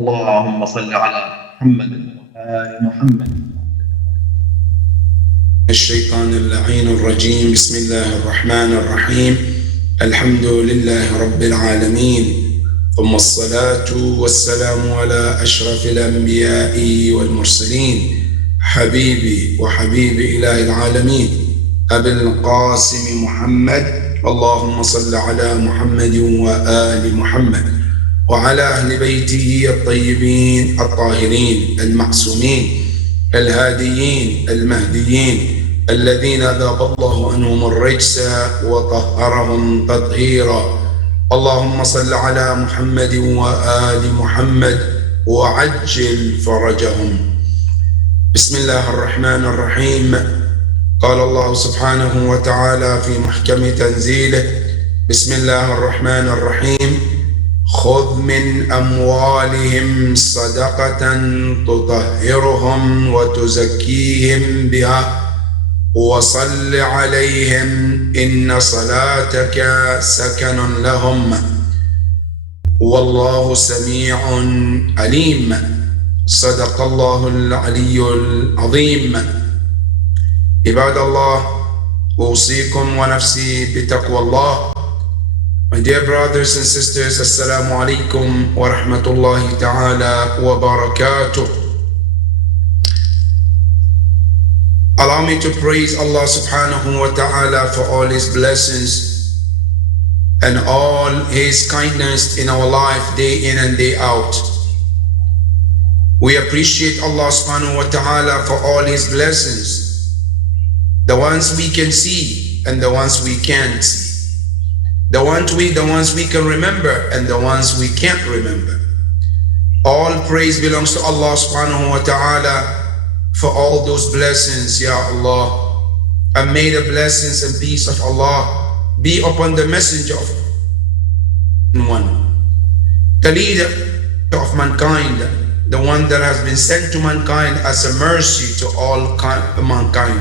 اللهم صل على محمد وآل محمد. الشيطان اللعين الرجيم. بسم الله الرحمن الرحيم. الحمد لله رب العالمين، ثم الصلاة والسلام على أشرف الأنبياء والمرسلين، حبيبي وحبيب إله العالمين أبي القاسم محمد. اللهم صل على محمد وآل محمد وعلى أهل بيته الطيبين الطاهرين المعصومين الهاديين المهديين الذين ذاب الله عنهم الرجس وطهرهم تطهيرا. اللهم صل على محمد وآل محمد وعجل فرجهم. بسم الله الرحمن الرحيم. قال الله سبحانه وتعالى في محكم تنزيله: بسم الله الرحمن الرحيم. خذ من أموالهم صدقة تطهرهم وتزكيهم بها وصل عليهم إن صلاتك سكن لهم والله سميع عليم. صدق الله العلي العظيم. عباد الله، أوصيكم ونفسي بتقوى الله. My dear brothers and sisters, Assalamu alaikum wa rahmatullahi ta'ala wa barakatuh. Allow me to praise Allah subhanahu wa ta'ala for all His blessings and all His kindness in our life day in and day out. We appreciate Allah subhanahu wa ta'ala for all His blessings, the ones we can see and the ones we can't see. The ones we can remember and the ones we can't remember. All praise belongs to Allah subhanahu wa ta'ala for all those blessings, Ya Allah. And may the blessings and peace of Allah be upon the messenger of one, the leader of mankind, the one that has been sent to mankind as a mercy to all mankind.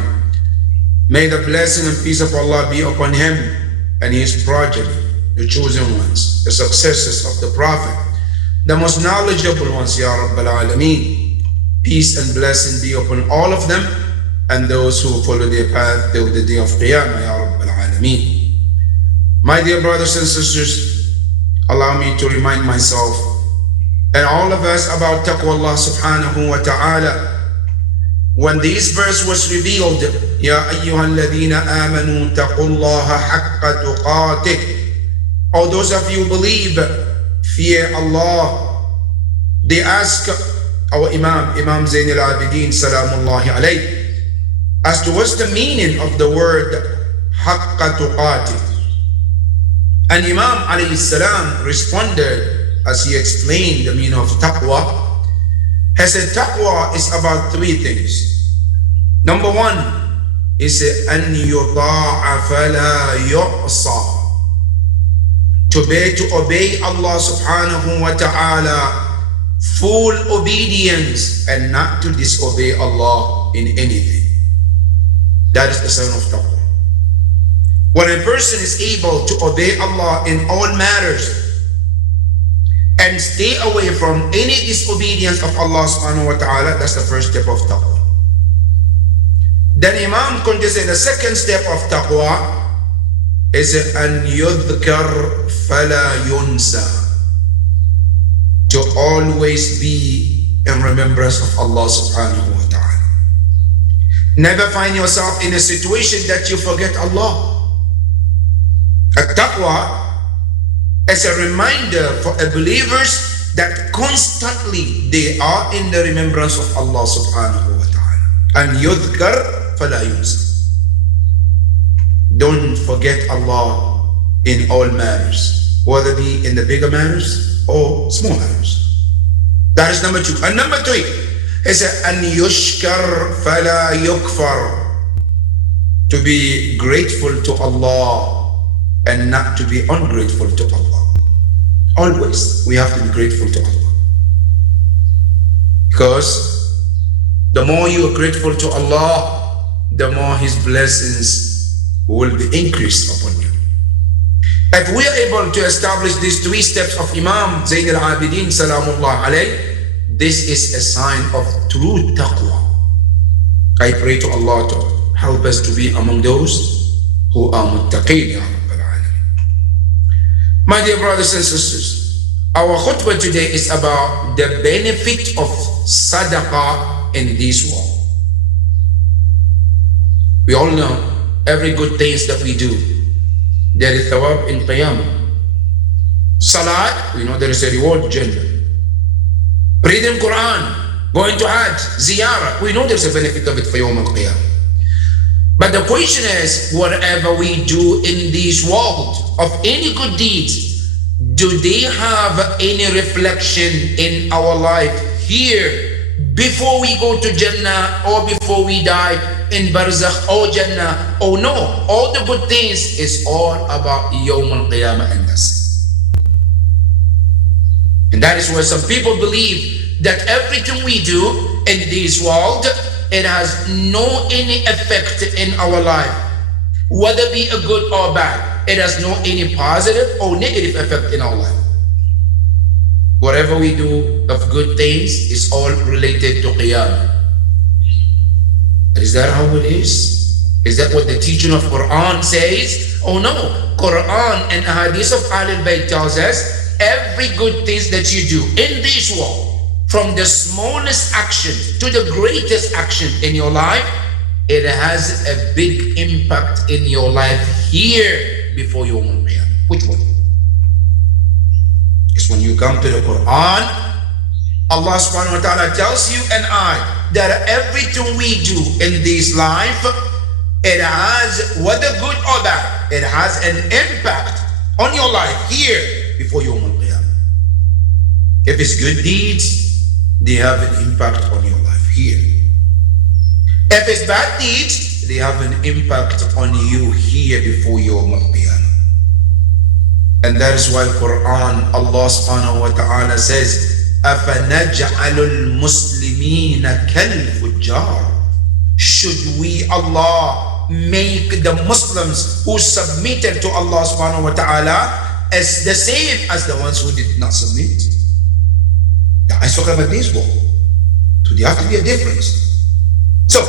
May the blessing and peace of Allah be upon him and his progeny, the chosen ones, the successors of the Prophet, the most knowledgeable ones, Ya Rabbal Alameen. Peace and blessing be upon all of them and those who follow their path till the day of Qiyamah, Ya Rabbal Alameen. My dear brothers and sisters, allow me to remind myself and all of us about taqwa Allah subhanahu wa ta'ala. When this verse was revealed, Ya ayyuhalladhina amanu taqullaha haqqa tuqatih. All those of you who believe, fear Allah. They ask our Imam Zain al-Abidin salamullahi alayh, as to what's the meaning of the word haqqa tuqatih. And Imam alayhi salam responded as he explained the meaning of taqwa. He said taqwa is about three things. Number one is an yuta'a fala yu'sa, to obey Allah subhanahu wa ta'ala, full obedience, and not to disobey Allah in anything. That is the sign of taqwa. When a person is able to obey Allah in all matters and stay away from any disobedience of Allah subhanahu wa ta'ala, that's the first step of taqwa. Then Imam continues, the second step of taqwa is an yudhkar fala yunsa, to always be in remembrance of Allah subhanahu wa ta'ala. Never find yourself in a situation that you forget Allah. At-taqwa as a reminder for believers that constantly they are in the remembrance of Allah subhanahu wa ta'ala. And yudhkar fala yunsa. Don't forget Allah in all matters, whether it be in the bigger matters or small matters. That is number two. And number three is an yushkar fala yukfar, to be grateful to Allah and not to be ungrateful to Allah. Always we have to be grateful to Allah, because the more you are grateful to Allah, the more His blessings will be increased upon you. If we are able to establish these 3 steps of Imam Zayn al-Abidin Salamullah alayh, this is a sign of true taqwa. I pray to Allah to help us to be among those who are muttaqeen, ya Rabbal Alameen. My dear brothers and sisters, our khutbah today is about the benefit of sadaqah in this world. We all know every good things that we do, there is thawab in qiyamah. Salat, we know there is a reward, Jannah. Reading Quran, going to Hajj, ziyarah, we know there's a benefit of it for Yawm al-Qiyamah. But the question is, whatever we do in this world of any good deeds, do they have any reflection in our life here before we go to Jannah or before we die in Barzakh or Jannah? Oh no, all the good things is all about Yawm al-Qiyamah and us. And that is where some people believe that everything we do in this world, it has no any effect in our life, whether be a good or bad. It has no any positive or negative effect in our life. Whatever we do of good things is all related to Qiyamah. Is that how it is? Is that what the teaching of Quran says? Oh no, Quran and Hadith of Ahlul Bayt tells us every good things that you do in this world, from the smallest action to the greatest action in your life, it has a big impact in your life here before Yawm al-Qiyamah. Which one? It's when you come to the Quran, Allah subhanahu wa ta'ala tells you and I that everything we do in this life, it has, whether good or bad, it has an impact on your life here before Yawm al-Qiyamah. If it's good deeds, they have an impact on your life here. If it's bad deeds, they have an impact on you here before Yawm al-Qiyamah. And that is why Quran, Allah subhanahu wa ta'ala says, أَفَنَجْعَلُ الْمُسْلِمِينَ كَالْفُجَّارِ. Should we, Allah, make the Muslims who submitted to Allah subhanahu wa ta'ala as the same as the ones who did not submit? I talk about this one. So there has to be a difference. So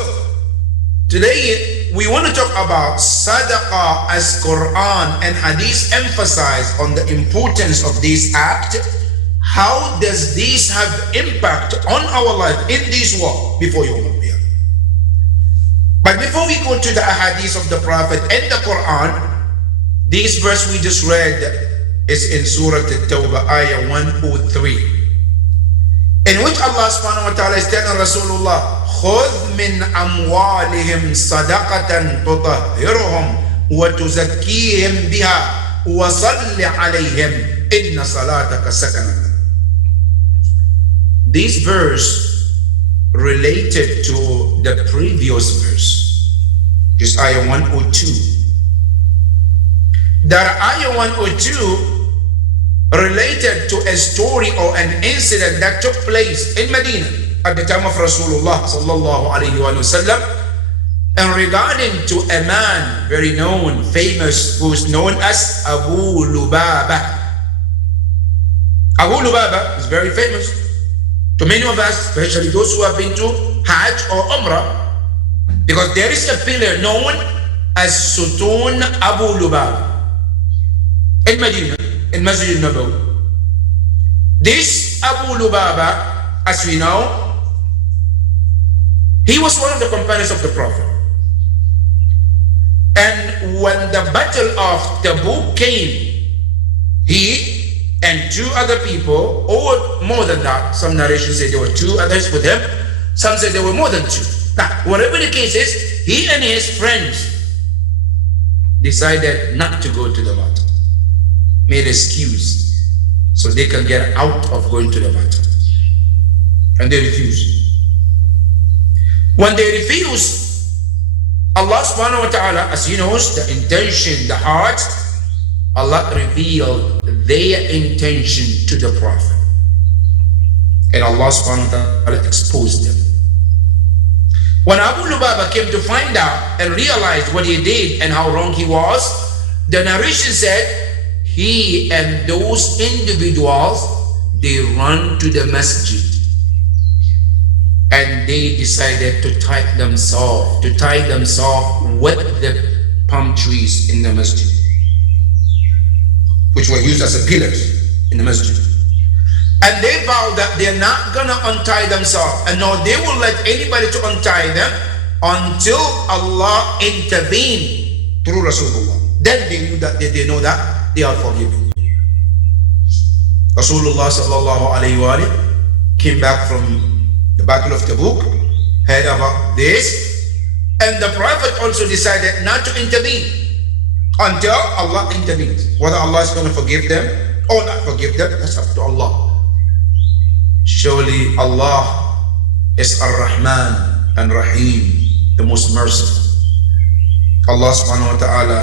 today we want to talk about sadaqah, as Quran and Hadith emphasize on the importance of this act. How does this have impact on our life in this world before Yawm al-Qiyamah? But before we go to the Hadith of the Prophet and the Quran, this verse we just read is in Surah At-Tawbah, ayah 103. In which Allah subhanahu wa ta'ala is telling Rasulullah, خُذْ مِنْ أَمْوَالِهِمْ صَدَقَةً تُطَهِّرُهُمْ وَتُزَكِّيهِمْ بِهَا وَصَلِّ عَلَيْهِمْ إِنَّ صَلَاتَكَ سَكَنٌ. This verse related to the previous verse, just ayah 102. That ayah 102 related to a story or an incident that took place in Medina at the time of Rasulullah sallallahu alayhi wa sallam, and regarding to a man very known, famous, who is known as Abu Lubaba. Abu Lubaba is very famous to many of us, especially those who have been to Hajj or Umrah, because there is a pillar known as Sutun Abu Lubaba in Medina, in Masjid al-Nabawi. This Abu Lubaba, as we know, he was one of the companions of the Prophet. And when the battle of Tabuk came, he and 2 other people, or more than that, some narrations say there were 2 others with him, some say there were more than 2. Now, whatever the case is, he and his friends decided not to go to the battle. Made excuse so they can get out of going to the battle. And they refused. When they refused, Allah subhanahu wa ta'ala, as he knows the intention, the heart, Allah revealed their intention to the Prophet. And Allah subhanahu wa ta'ala exposed them. When Abu Lubaba came to find out and realized what he did and how wrong he was, the narration said he and those individuals, they run to the masjid and they decided to tie themselves with the palm trees in the masjid, which were used as a pillars in the masjid. And they vowed that they're not gonna untie themselves, and nor they will let anybody to untie them until Allah intervened through Rasulullah. Then they knew that they know that they are forgiven. Rasulullah sallallahu alayhi wa came back from the Battle of Tabuk, heard about this, and the Prophet also decided not to intervene until Allah intervenes. Whether Allah is going to forgive them or not forgive them, that's up to Allah. Surely Allah is Ar-Rahman and Rahim, the most merciful. Allah subhanahu wa ta'ala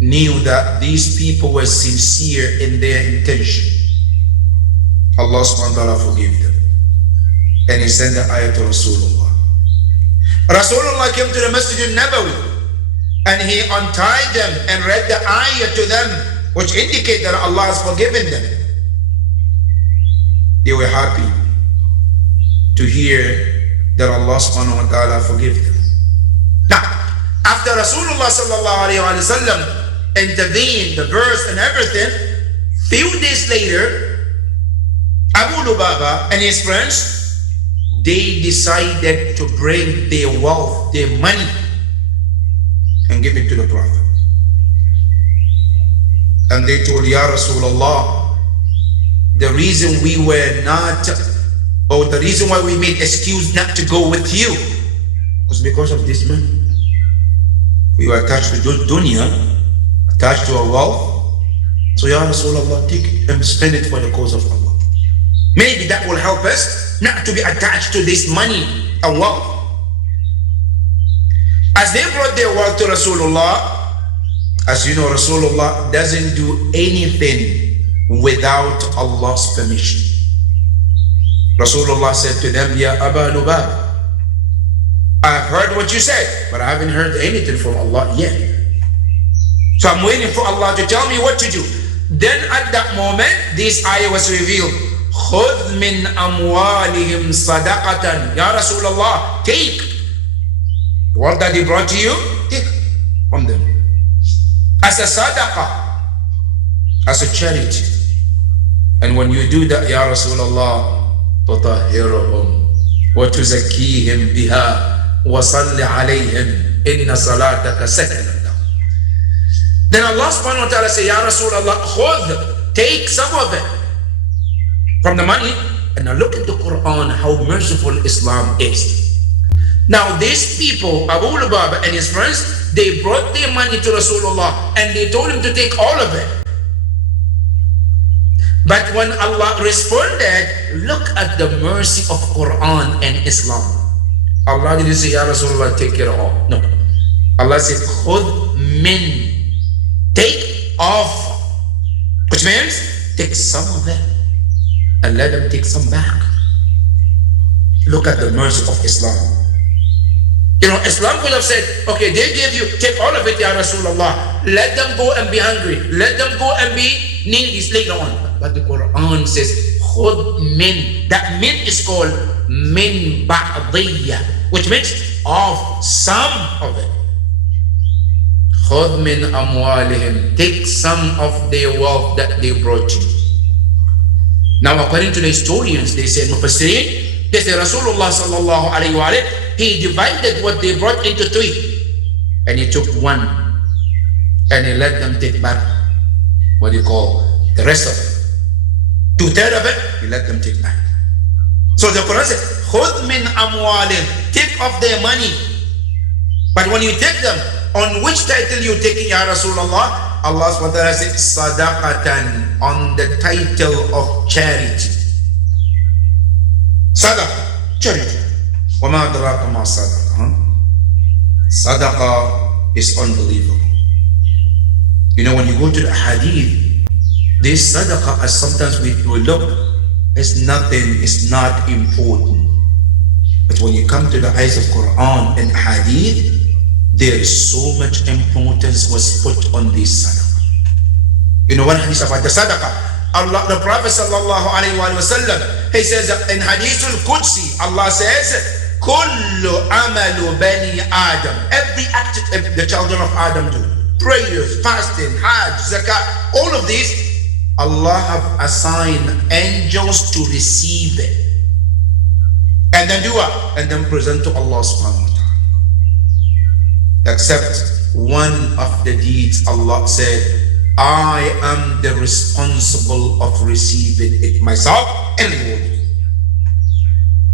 knew that these people were sincere in their intention. Allah subhanahu wa ta'ala forgave them. And he sent the ayah to Rasulullah. Rasulullah came to the Masjid al-Nabawi and he untied them and read the ayah to them, which indicate that Allah has forgiven them. They were happy to hear that Allah subhanahu wa ta'ala forgave them. Now, after Rasulullah sallallahu alayhi wa sallam intervened, the verse and everything, few days later, Abu Lubaba and his friends, they decided to bring their wealth, their money, and give it to the Prophet. And they told, Ya Rasulullah, the reason we were not, or the reason why we made excuse not to go with you was because of this money. We were attached to dunya, attached to our wealth. So Ya Rasulullah, take it and spend it for the cause of Allah. Maybe that will help us not to be attached to this money and wealth. As they brought their wealth to Rasulullah, as you know, Rasulullah doesn't do anything without Allah's permission. Rasulullah said to them, Ya Aba Lubab, I've heard what you said, but I haven't heard anything from Allah yet. So I'm waiting for Allah to tell me what to do. Then at that moment, this ayah was revealed. خُذْ مِنْ أَمْوَالِهِمْ صَدَقَةً. Ya Rasulullah, take what that he brought to you, take from them. As a sadaqah, as a charity. And when you do that, Ya Rasulullah, تطهرهم وتزكيهم بها وصل عليهم إن صلاتك سكن لهم. Then Allah subhanahu wa ta'ala say, Ya Rasulullah, khudh, take some of it from the money. And now look at the Quran, how merciful Islam is. Now these people, Abu Lubaba and his friends, they brought their money to Rasulullah and they told him to take all of it. But when Allah responded, look at the mercy of Quran and Islam. Allah didn't say, Ya Rasulullah, take it all. No. Allah said, khud min, take off. Which means, take some of it and let them take some back. Look at the mercy of Islam. You know, Islam could have said, okay, they gave you, take all of it, Ya Rasulullah. Let them go and be hungry. Let them go and be needy later on. But the Quran says, khud min. That min is called min ba'diyya, which means of some of it. Khud min amwalihim. Take some of their wealth that they brought you. Now, according to the historians, they said, Mufassirin, they say Rasulullah sallallahu alayhi wa sallam, he divided what they brought into three. And he took one. And he let them take back, what do you call, the rest of it. 2/3 of it, he let them take back. So the Quran says, khud min amwalin, take off their money. But when you take them, on which title you taking, Ya Rasulullah? Allah subhanahu wa ta'ala says, sadaqatan, on the title of charity. Sadaqah, charity. وَمَا أَدْرَاكَ مَا صَدَقَةٌ. Sadaqah is unbelievable. You know, when you go to the hadith, this sadaqah, as sometimes we look, as nothing, is not important. But when you come to the eyes of Quran and hadith, there is so much importance was put on this sadaqah. You know one hadith about the sadaqah. Allah, the Prophet sallallahu alaihi wasallam, he says in Hadith al-Qudsi, Allah says, Kullu amalu bani Adam. Every act the children of Adam do, prayers, fasting, hajj, zakat, all of these, Allah have assigned angels to receive it. And then do what? And then present to Allah subhanahu wa ta'ala. Except one of the deeds, Allah said, I am the responsible of receiving it myself and rewarding it.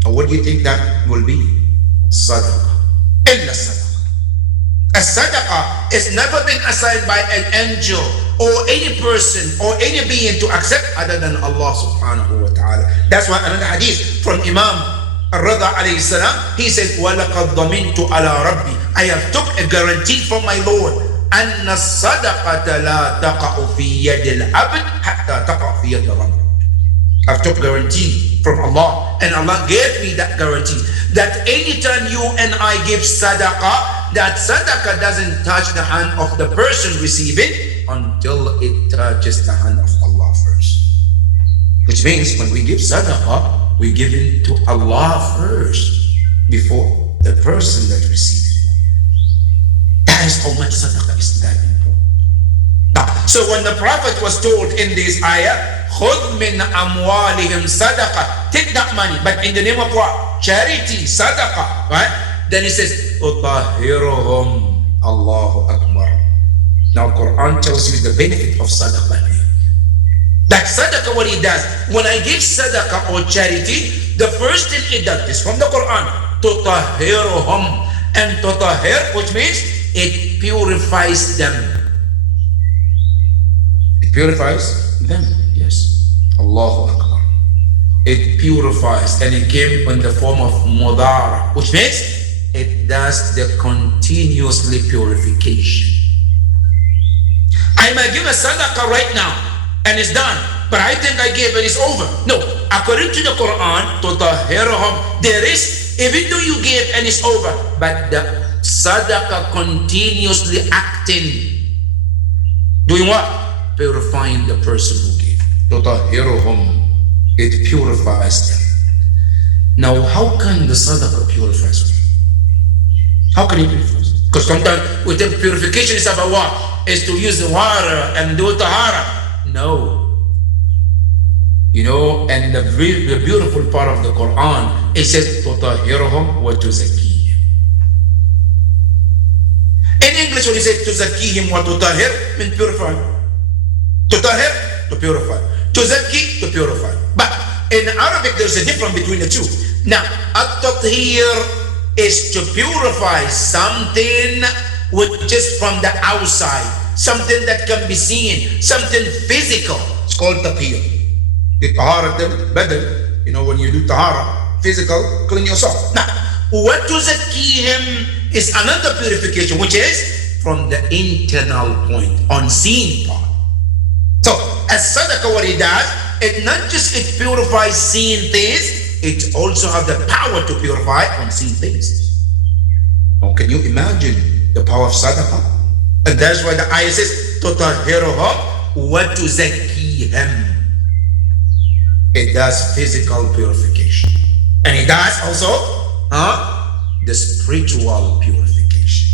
And what do you think that will be? Sadaqah. Illa sadaqah. A sadaqah has never been assigned by an angel or any person or any being to accept other than Allah subhanahu wa ta'ala. That's why another hadith from Imam Ar-Rida alayhi salam, he says, وَلَقَدْ ضَمِنْتُ عَلَى رَبِّي, I have took a guarantee from my Lord, أَنَّ الصَّدَقَةَ لَا تَقَعُ فِي يَدِ الْعَبْدِ حَتَّى تَقَعُ فِي يَدِ الرَّبِّ. I've took guarantee from Allah, and Allah gave me that guarantee that anytime you and I give sadaqah, that sadaqah doesn't touch the hand of the person receiving until it touches the hand of Allah first. Which means when we give sadaqah, we give it to Allah first before the person that receives it. That is how much sadaqah is that important. Now, so when the Prophet was told in this ayah, خُذْ مِنْ أَمْوَالِهِمْ صَدَقَةً, take that money, but in the name of what? Charity, sadaqah, right? Then he says, أُطَهِّرُهُمْ, Allahu Akbar. Now Quran tells you the benefit of sadaqah. That sadaqah, what it does, when I give sadaqah or charity, the first thing it does is from the Quran, تُطَهِّرُهُمْ, and tutahhir, which means it purifies them. It purifies them, yes. Allahu Akbar. It purifies, and it came in the form of mudara, which means it does the continuously purification. I might give a sadaqah right now, and it's done, but I think I gave and it's over. No, according to the Quran, tutahhiruhum, there is, even though you gave and it's over, but the sadaqah continuously acting, doing what? Purifying the person who gave. Tutahhiruhum, it purifies them. Now, how can the sadaqah purify us? How can it purify us? Because sometimes we think purification is about what? Is to use the water and do tahara. No. You know, and the beautiful part of the Quran, it says, تُطَهِّرُهُمْ وَتُزَكِّيهِمْ. In English, when you say تُزَكِّيهِمْ وَتُطَهِّر, means purify. تُطَهِّر, to purify. تُزَكِّي, to purify. But in Arabic, there's a difference between the two. Now, at-tathhir is to purify something which is from the outside, something that can be seen, something physical. It's called tathhir. The tahara badal, you know, when you do tahara, physical, clean yourself. Now, what tuzakkihim is another purification, which is from the internal point, unseen part. So, as sadaqah, what it does, it not just it purifies seen things, it also has the power to purify unseen things. Oh, can you imagine the power of sadaqah? And that's why the ayah says, تُطَهِّرُهُمْ وَتُزَكِّيهِمْ. It does physical purification. And it does also the spiritual purification.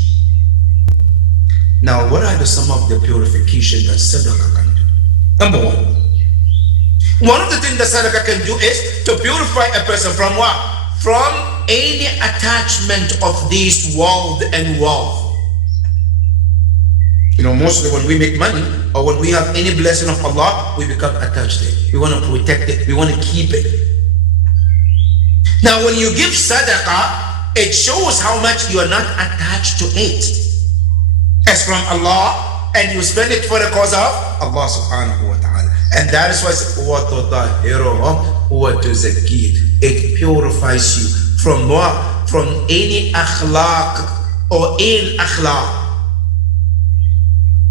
Now, what are some of the purification that sadaqah can do? Number one of the things that sadaqah can do is to purify a person from what? From any attachment of this world and wealth. You know, mostly when we make money or when we have any blessing of Allah, we become attached to it. We want to protect it. We want to keep it. Now, when you give sadaqah, it shows how much you are not attached to it. As from Allah, and you spend it for the cause of Allah subhanahu wa ta'ala. And that is why it purifies you from what? From any akhlaq or ill akhlaq.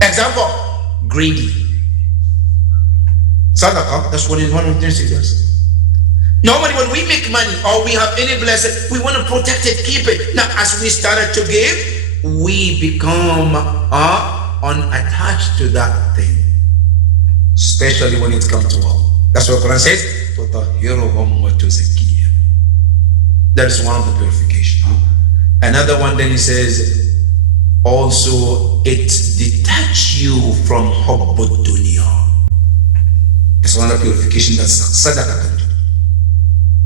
Example, greedy. Sadaqah, that's what one of the things it does. Normally when we make money or we have any blessing, we want to protect it, keep it. Now as we started to give, we become unattached to that thing. especially when it comes to wealth. That's what Quran says, تُطَهِّرُهُمْ وَتُزَكِّيهِمْ. That is one of the purification. Another one, then he says, also it detach you from hubbud dunya. It's one of the purification that sadaqah can do.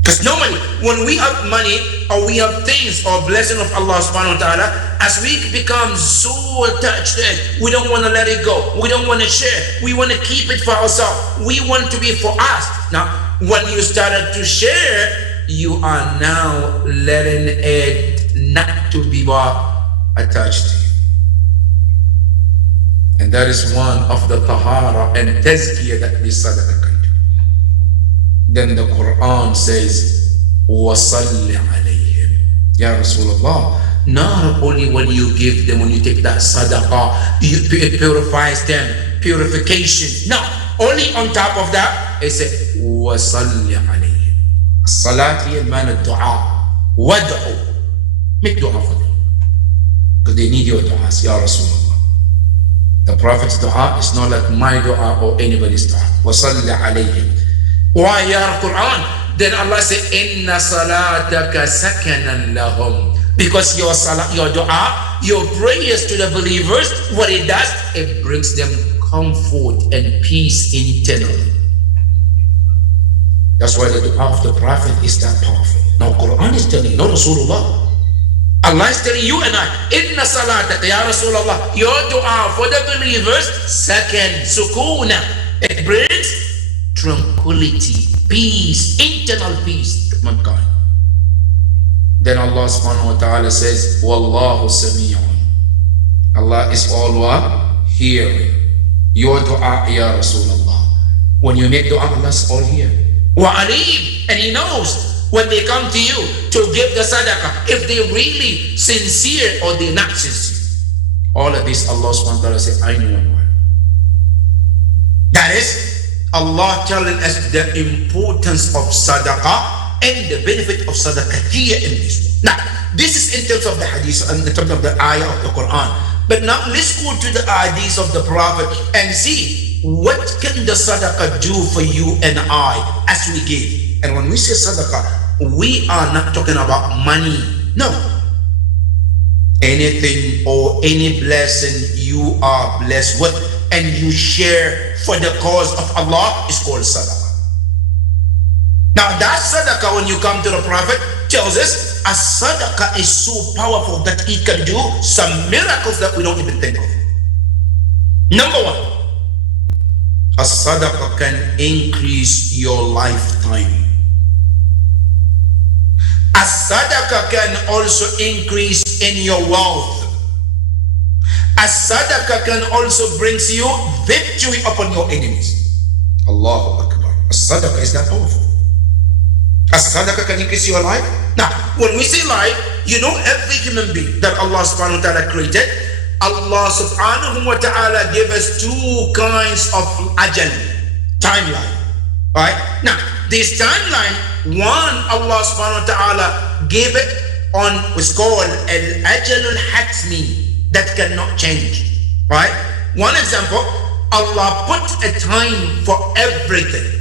Because normally, when we have money or we have things or blessing of Allah subhanahu wa ta'ala, as we become so attached to it, we don't want to let it go. We don't want to share. We want to keep it for ourselves. We want to be for us. Now, when you started to share, you are now letting it not to be attached to you. And that is one of the tahara and tazkiyah that this sadaqah can do. Then the Quran says, وَصَلِّ عَلَيْهِمْ. Ya Rasulullah, not only when you give them, when you take that sadaqah, it purifies them, purification. No, only on top of that, it says, وَصَلِّ عَلَيْهِمْ. Salat here, man, dua. Wad'u. Make dua for them. Because they need your du'as, Ya Rasulullah. The Prophet's dua is not like my dua or anybody's dua. وَصَلِّ عَلَيْهِمْ. Why, Ya Quran? Then Allah said, Inna salataka sakanan lahum. Because your salat, your dua, your prayers to the believers, what it does, it brings them comfort and peace internally. That's why the dua of the Prophet is that powerful. Now Quran is telling you, not Rasulullah. Allah is telling you and I, Inna salataka, Ya Rasulullah, your dua for the believers, sakan, sukuna. It brings tranquility, peace, internal peace to mankind. Then Allah subhanahu wa ta'ala says, Wallahu sami'un. Allah is all what? Hearing. Your dua, Ya Rasulullah. When you make dua, Allah is all here. Wa alim. And He knows when they come to you to give the sadaqah, if they're really sincere or they're not sincere. All of this, Allah subhanahu wa ta'ala says, I know and well. That is, Allah telling us the importance of sadaqah and the benefit of sadaqah here in this world. Now, this is in terms of the hadith and in terms of the ayah of the Quran. But now let's go to the hadith of the Prophet and see what can the sadaqah do for you and I as we give. And when we say sadaqah, we are not talking about money. No. Anything or any blessing you are blessed with and you share for the cause of Allah is called sadaqah. Now that sadaqah, when you come to the Prophet, tells us a sadaqah is so powerful that it can do some miracles that we don't even think of. Number one, a sadaqah can increase your lifetime. A sadaqah can also increase in your wealth. A sadaqah can also bring you victory upon your enemies. Allahu Akbar. A sadaqah is that powerful. A sadaqah can increase your life. Now, when we say life, you know every human being that Allah subhanahu wa ta'ala created, Allah subhanahu wa ta'ala gave us two kinds of ajal, timeline. Right? Now, this timeline, one Allah subhanahu wa ta'ala gave it on what's called al-ajal al-hatmi, that cannot change. Right? One example, Allah put a time for everything.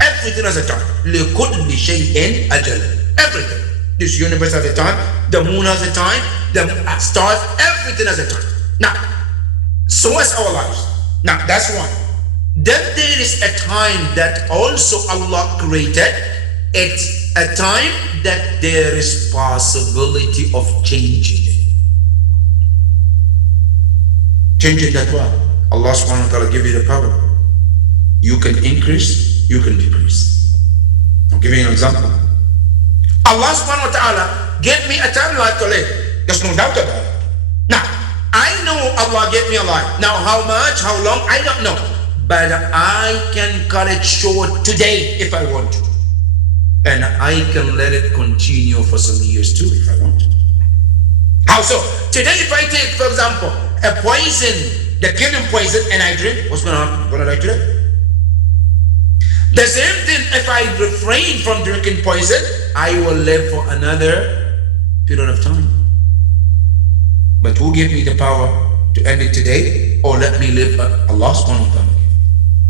Everything has a time. لِكُلِّ شَيْءٍ أَجَلٍ. Everything. This universe has a time. The moon has a time. The stars, everything has a time. Now, so is our lives. Now, that's one. Then there is a time that also Allah created. It's a time that there is possibility of changing it. Changing that what? Allah subhanahu wa ta'ala give you the power. You can increase, you can decrease. I'll give you an example. Allah subhanahu wa ta'ala gave me a time life to live. There's no doubt about it. Now, I know Allah gave me a life. Now, how much, how long, I don't know. But I can cut it short today if I want to. And I can let it continue for some years too if I want to. How so? Today if I take, for example, a poison, the killing poison, and I drink, what's going to happen? I'm going to die today. The same thing, if I refrain from drinking poison, I will live for another period of time. But who gave me the power to end it today? Or let me live? Allah subhanahu wa ta'ala.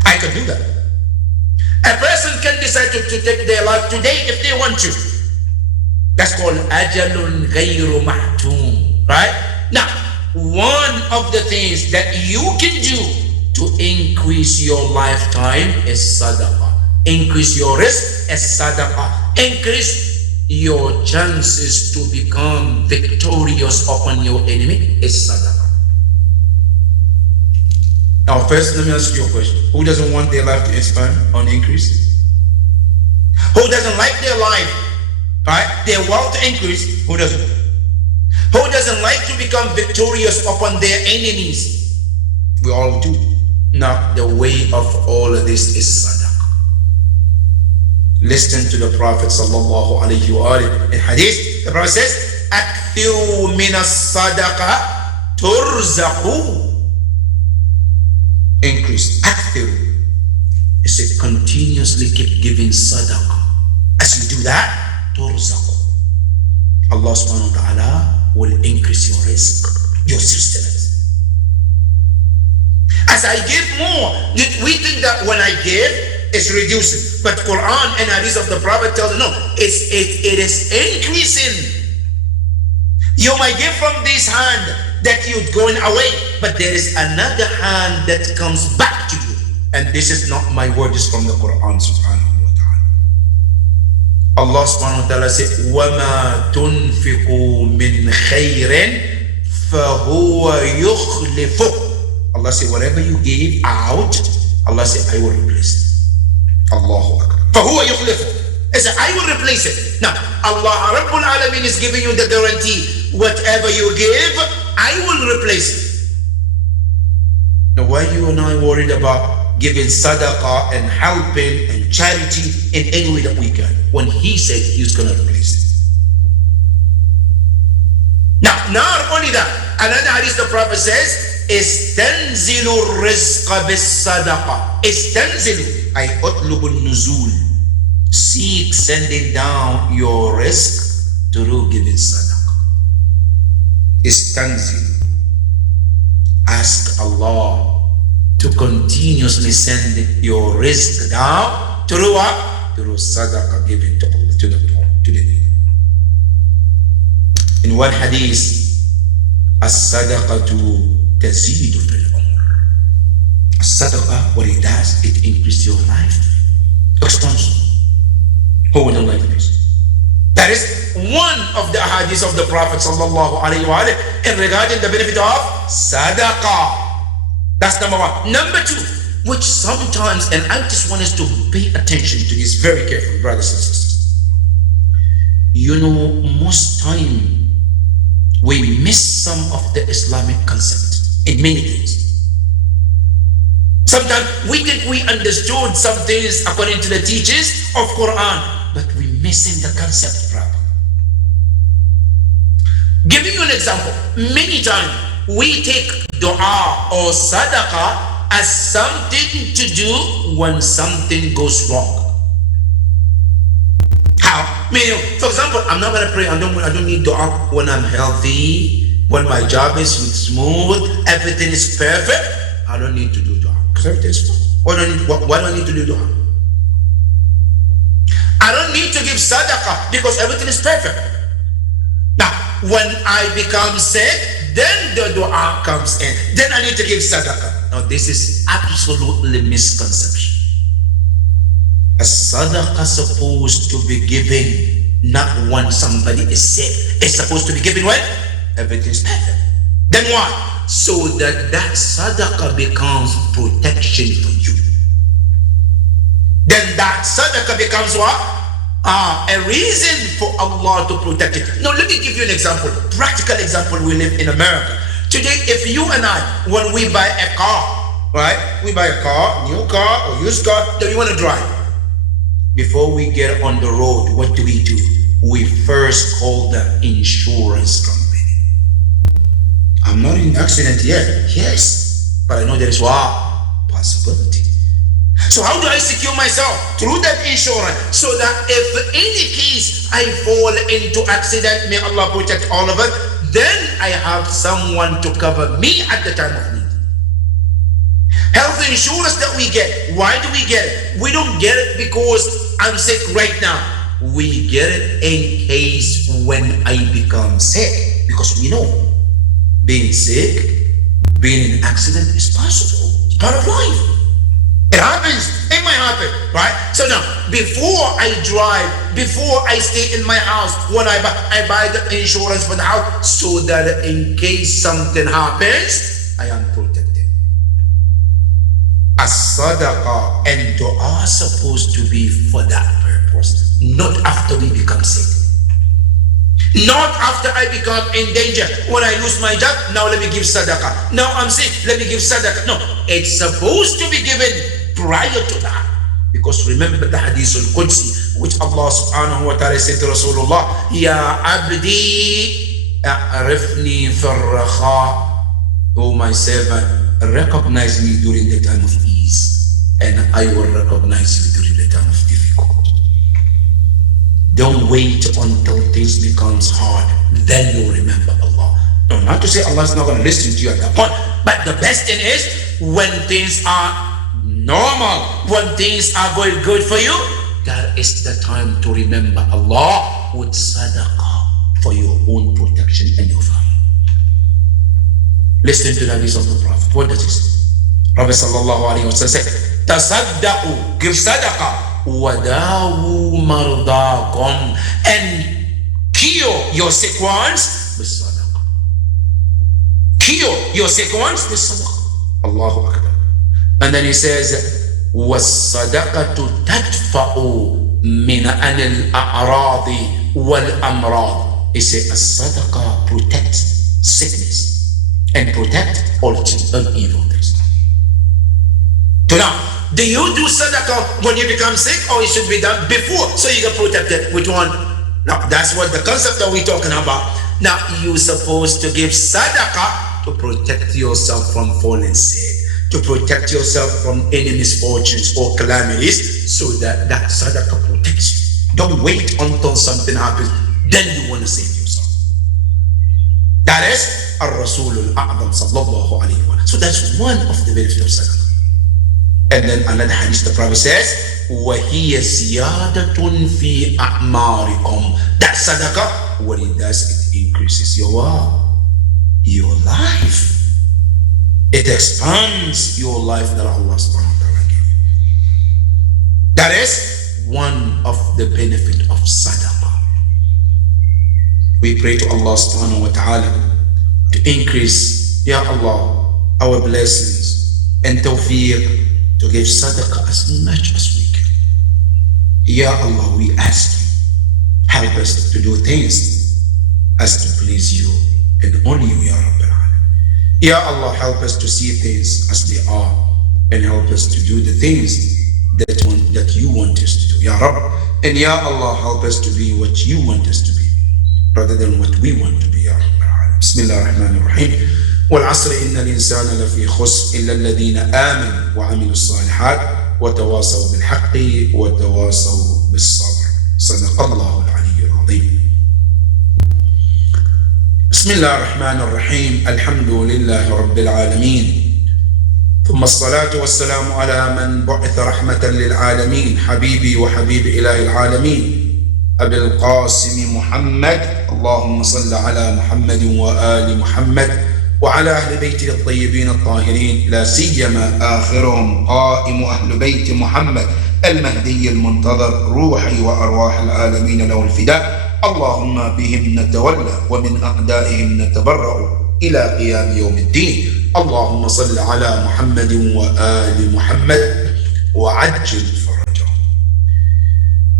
I can do that. A person can decide to take their life today if they want to. That's called ajalun ghayru mahtum, right? Now, one of the things that you can do to increase your lifetime is sadaqah. Increase your risk is sadaqah. Increase your chances to become victorious upon your enemy is sadaqah. Now, first, let me ask you a question. Who doesn't want their life to expand or increase? Who doesn't like their life, right, their wealth to increase? Who doesn't? Who doesn't like to become victorious upon their enemies? We all do. Now, the way of all of this is sadaqah. Listen to the Prophet sallallahu alayhi wa in hadith. The Prophet says, "Akthiru min as-sadaqah turzaqu." Increase. Akthiru. It said continuously keep giving sadaqah. As you do that, turzaqu. Allah subhanahu wa ta'ala will increase your risk, your sustenance. As I give more, we think that when I give, it's reducing. But Quran and hadith of the Prophet tells us, no, it is increasing. You might give from this hand that you're going away, but there is another hand that comes back to you. And this is not my word, it's from the Quran subhanahu wa ta'ala. Allah subhanahu wa ta'ala said, وَمَا تُنْفِقُوا مِنْ خَيْرٍ فَهُوَ يُخْلِفُهُ. Allah said, whatever you gave out, Allah said, I will replace it. Allahu Akbar. فَهُوَ يُخْلِفُهُ. He said, I will replace it. Now, Allah Rabbul Alameen is giving you the guarantee. Whatever you give, I will replace it. Now, why you and I worried about giving sadaqah and helping and charity in any way that we can, when He said He's going to replace it? Now, not only that, another hadith the Prophet says, Istanzilu rizqa bis sadaqah. Istanzilu, ay utlubun nuzul. Seek sending down your risk through giving sadaqah. Istanzilu. Ask Allah to continuously send your risk down through what? Through sadaqah given to Allah, to the needy. In one hadith, as-sadaqatu tazidu fil umr. As-sadaqah, what it does, it increases your life. Expansion. Who wouldn't like this? That is one of the hadiths of the Prophet sallallahu alaihi wasallam in regarding the benefit of sadaqah. That's number one. Number two, which sometimes, and I just want us to pay attention to this very carefully, brothers and sisters. You know, most time we miss some of the Islamic concept in many things. Sometimes we think we understood some things according to the teachings of Quran, but we're missing the concept properly. Giving you an example, many times we take dua or sadaqah as something to do when something goes wrong. How? Meaning, for example, I'm not going to pray, I don't need dua when I'm healthy, when my job is smooth, everything is perfect. I don't need to do dua because everything is fine. Why do I need to do dua? I don't need to give sadaqah because everything is perfect. Now, when I become sick, then the dua comes in. Then I need to give sadaqah. Now, this is absolutely misconception. A sadaqah supposed to be given not when somebody is sick. It's supposed to be given when everything is perfect. Then why? So that sadaqah becomes protection for you. Then that sadaqah becomes what? A reason for Allah to protect it. Now let me give you an example, practical example. We live in America. Today, if you and I, when we buy a car, right? We buy a car, new car or used car that we want to drive. Before we get on the road, what do? We first call the insurance company. I'm not in an accident yet, yes, but I know there is what? Possibility. So how do I secure myself? Through that insurance, so that if any case I fall into accident, may Allah protect all of us, then I have someone to cover me at the time of need. Health insurance that we get, why do we get it? We don't get it because I'm sick right now. We get it in case when I become sick. Because we know being sick, being in an accident is possible. It's part of life. It happens. It might happen, right? So now, before I drive, before I stay in my house, when I buy the insurance for the house so that in case something happens, I am protected. As-sadaqah and dua are supposed to be for that purpose, not after we become sick. Not after I become in danger. When I lose my job, now let me give sadaqah. Now I'm sick, let me give sadaqah. No, it's supposed to be given prior to that. Because remember the hadith al-Qudsi, which Allah subhanahu wa ta'ala said to Rasulullah, Ya abdi, a'rifni farrakha. O my servant, recognize me during the time of ease, and I will recognize you during the time of difficulty. Don't wait until things becomes hard, then you'll remember Allah. No, not to say Allah is not going to listen to you at that point, but the best thing is when things are normal, when things are going good for you, that is the time to remember Allah with sadaqah for your own protection and your family. Listen to the hadith of the Prophet. What does it say? Prophet sallallahu alayhi wa sallam said, Tasaddaqu, give sadaqah, wadawu mardakum, and cure your sick ones with sadaqah. Cure your sick ones with sadaqah. Allahu Akbar. And then he says, وَالصَّدَقَةُ تَدْفَعُ مِنَ أَنِ الْأَعْرَاضِ وَالْأَمْرَاضِ. He says, as-sadaqah protects sickness and protect all evil things. So now, do you do sadaqah when you become sick, or it should be done before so you get protected? Which one? Now, that's what the concept that we're talking about. Now, you're supposed to give sadaqah to protect yourself from falling sick, to protect yourself from any misfortunes or calamities, so that that sadaqah protects you. Don't wait until something happens, then you want to save yourself. That is Ar-Rasul al-A'zam sallallahu alayhi wa sallam. So that's one of the benefits of sadaqah. And then another hadith, the Prophet says, وَهِيَ زِيَادَةٌ فِي أَعْمَارِكُمْ. That sadaqah, what it does, it increases your life. It expands your life that Allah subhanahu wa ta'ala gave you. That is one of the benefit of sadaqah. We pray to Allah subhanahu wa ta'ala to increase, Ya Allah, our blessings and tawfiq to give sadaqah as much as we can. Ya Allah, we ask you, help us to do things as to please you and only you, Ya Rabbil Alamin. Ya Allah, help us to see things as they are and help us to do the things that you want us to do, Ya Rabb. And Ya Allah, help us to be what you want us to be rather than what we want to be, Ya Rabbil Alamin. Bismillah ar-Rahman ar-Rahim. والعصر إن الإنسان لفي خسر إلا الذين آمنوا وعملوا الصالحات وتواصوا بالحق وتواصوا بالصبر. صدق الله العلي العظيم. بسم الله الرحمن الرحيم. الحمد لله رب العالمين، ثم الصلاة والسلام على من بعث رحمة للعالمين، حبيبي وحبيب إله العالمين أبي القاسم محمد. اللهم صل على محمد وآل محمد وعلى أهل بيته الطيبين الطاهرين، لا سيما آخرهم قائم أهل بيت محمد المهدي المنتظر، روحي وأرواح العالمين له الفداء. اللهم بهم نتولى ومن أعدائهم نتبرأ إلى قيام يوم الدين. اللهم صل على محمد وآل محمد وعجل فرجهم.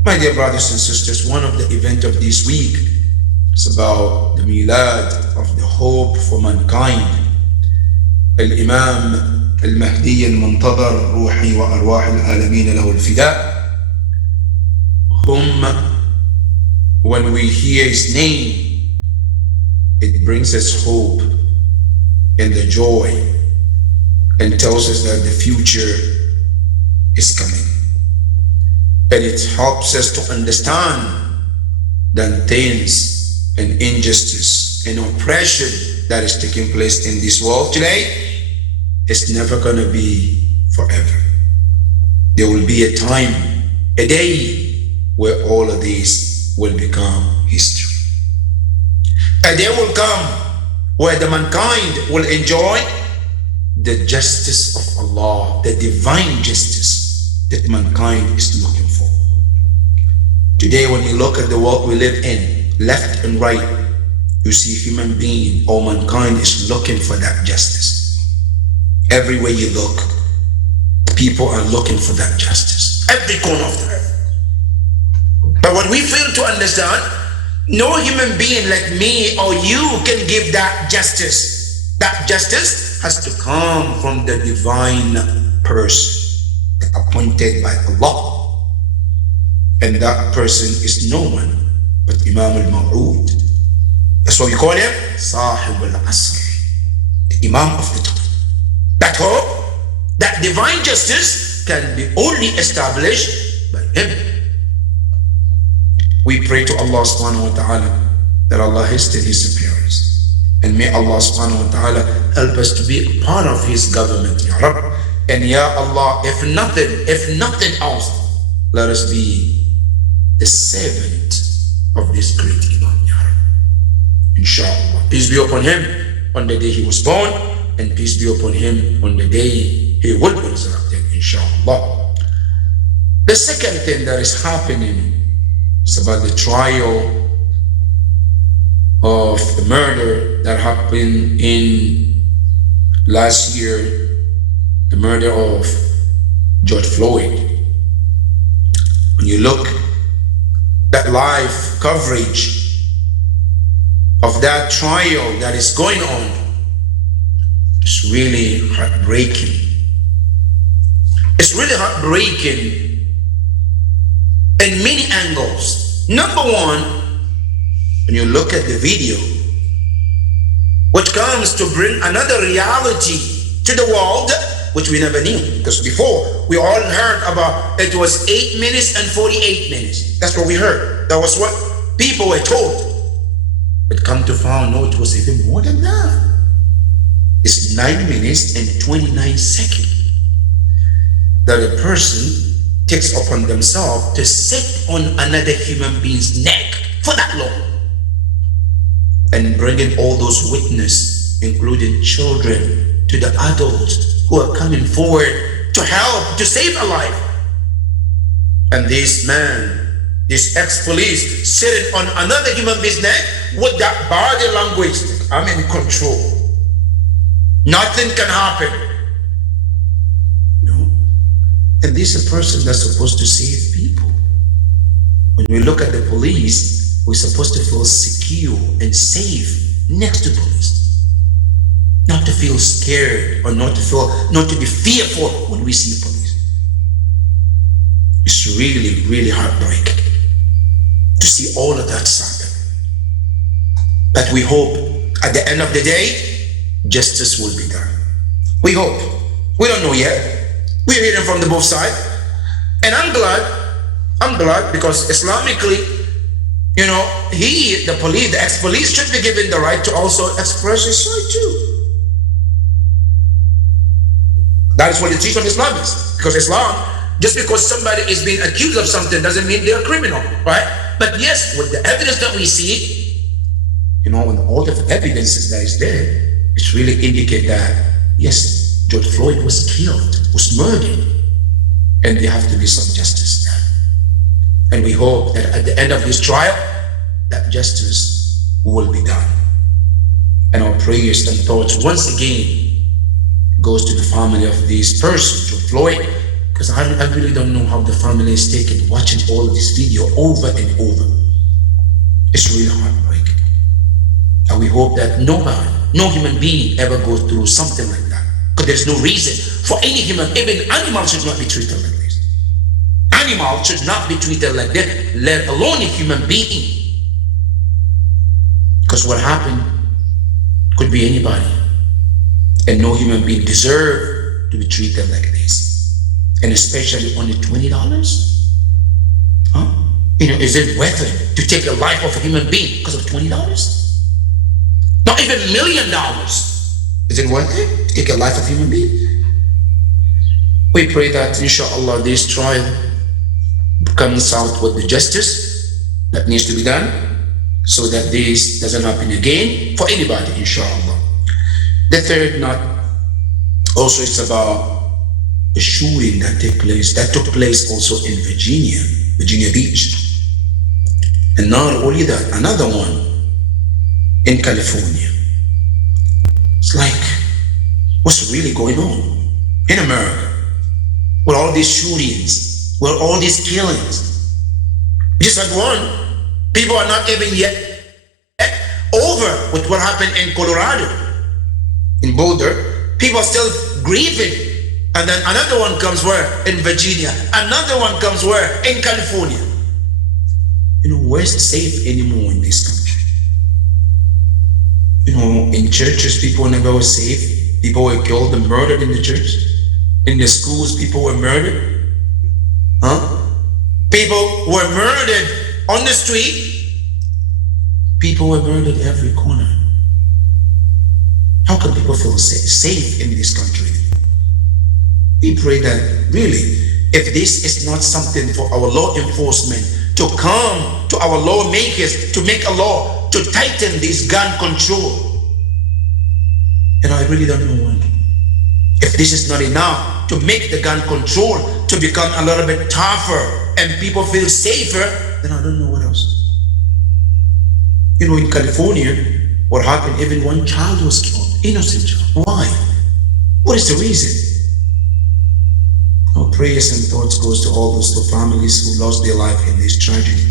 My dear brothers and sisters, one of the events of this week is about the milad of the hope for mankind, Al-Imam Al-Mahdi Al-Muntadhar, Ruhi wa Arwah Al-Alamin lahu Al-Fida, whom when we hear his name, it brings us hope and the joy and tells us that the future is coming. And it helps us to understand that things and injustice and oppression that is taking place in this world today is never going to be forever. There will be a time, a day, where all of these will become history. A day will come where the mankind will enjoy the justice of Allah, the divine justice that mankind is looking for. Today, when you look at the world we live in, left and right, you see human being or mankind is looking for that justice. Everywhere you look, people are looking for that justice. Every corner of the earth. But what we fail to understand, no human being like me or you can give that justice. That justice has to come from the divine person appointed by Allah. And that person is no one but Imam al-Maw'ud. That's what we call him, Sahib al-Asr, the Imam of the time. That hope, that divine justice can be only established by him. We pray to Allah subhanahu wa ta'ala that Allah hasten his appearance. And may Allah subhanahu wa ta'ala help us to be a part of his government, Ya Rabb. And Ya Allah, if nothing else, let us be the servant of this great Imam, Ya Rabb. Inshallah. Peace be upon him on the day he was born, and peace be upon him on the day he will be resurrected, inshallah. The second thing that is happening is about the trial of the murder that happened in last year, the murder of George Floyd. When you look at live coverage of that trial that is going on, it's really heartbreaking. It's really heartbreaking in many angles. Number one, when you look at the video, which comes to bring another reality to the world, which we never knew. Because before, we all heard about it was 8 minutes and 48 minutes. That's what we heard. That was what people were told. But come to find out, no, it was even more than that. It's 9 minutes and 29 seconds that a person takes upon themselves to sit on another human being's neck for that long, and bringing all those witnesses, including children, to the adults who are coming forward to help, to save a life. And this man, this ex-police, sitting on another human being's neck with that body language, I'm in control. Nothing can happen. No. And this is a person that's supposed to save people. When we look at the police, we're supposed to feel secure and safe next to police. Not to feel scared or not to be fearful when we see police. It's really, really heartbreaking to see all of that happen. But we hope at the end of the day, justice will be done. We hope. We don't know yet. We're hearing from the both sides. And I'm glad because Islamically, you know, the ex-police should be given the right to also express his side too. That is what the teaching of Islam is. Because Islam, just because somebody is being accused of something doesn't mean they're a criminal, right? But yes, with the evidence that we see, you know, when all the evidences that is there, it really indicate that, yes, George Floyd was killed, was murdered, and there have to be some justice there. And we hope that at the end of this trial, that justice will be done. And our prayers and thoughts once again goes to the family of this person, George Floyd, because I really don't know how the family is taking, watching all of this video over and over. It's really heartbreaking. And we hope that no human being ever goes through something like that. Because there's no reason for any human, even animals should not be treated like this. Animals should not be treated like that, let alone a human being. Because what happened could be anybody. And no human being deserves to be treated like this. And especially only $20? Huh? You know, is it worth it to take the life of a human being because of $20? Not even $1 million. Is it worth it to take a life of a human being? We pray that inshallah this trial comes out with the justice that needs to be done, so that this doesn't happen again for anybody, inshallah. The third note also is about the shooting that took place also in Virginia Beach. And not only that, another one in California. It's like, what's really going on in America with all these shootings, with all these killings? Just like one, people are not even yet over with what happened in Colorado, in Boulder. People are still grieving. And then another one comes where? In Virginia. Another one comes where? In California. Where's safe anymore in this country? In churches, people never were safe. People were killed and murdered in the church. In the schools, people were murdered. People were murdered on the street. People were murdered every corner. How can people feel safe in this country? We pray that really, if this is not something for our law enforcement to come to our lawmakers to make a law to tighten this gun control, and I really don't know when. If this is not enough to make the gun control to become a little bit tougher and people feel safer, then I don't know what else. In California, what happened, even one child was killed, innocent child. Why? What is the reason? Our prayers and thoughts goes to all those two families who lost their life in this tragedy.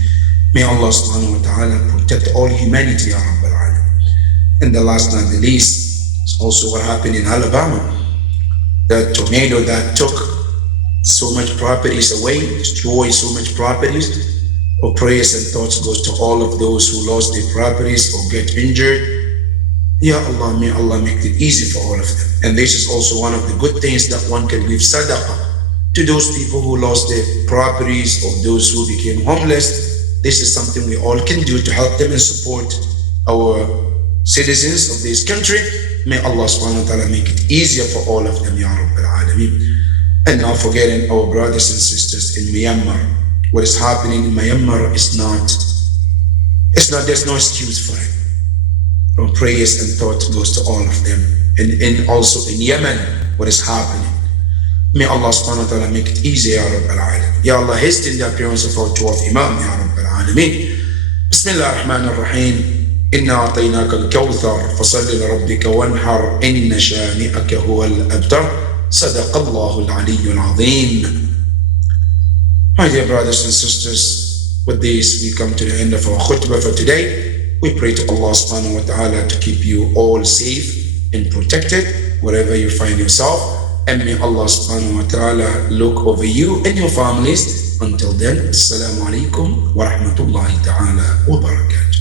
May Allah subhanahu wa ta'ala protect all humanity, Ya Rabbal Alamin. And the last not the least, is also what happened in Alabama. The tornado that took so much properties away, destroyed so much properties. Our prayers and thoughts goes to all of those who lost their properties or get injured. Ya Allah, may Allah make it easy for all of them. And this is also one of the good things that one can give sadaqah to those people who lost their properties or those who became homeless. This is something we all can do to help them and support our citizens of this country. May Allah subhanahu wa ta'ala make it easier for all of them, Ya Rabbil Alameen. And not forgetting our brothers and sisters in Myanmar. What is happening in Myanmar is there's no excuse for it. Our prayers and thoughts goes to all of them. And also in Yemen, what is happening. May Allah subhanahu wa ta'ala make it easy, Ya Rabbil Alameen. Ya Allah, hasten the appearance of our 12th Imam, Ya Rabbil Alameen. Bismillah ar-Rahman ar-Rahim. إنا أعطيناك الكوثر فصل لربك وانحر إن شانئك هو الأبتر صدق الله العلي العظيم. My dear brothers and sisters, with this we come to the end of our khutbah for today. We pray to Allah subhanahu wa ta'ala to keep you all safe and protected wherever you find yourself, and may Allah subhanahu wa ta'ala look over you and your families. Until then, Assalamu alaikum wa rahmatullahi ta'ala wa barakatuh.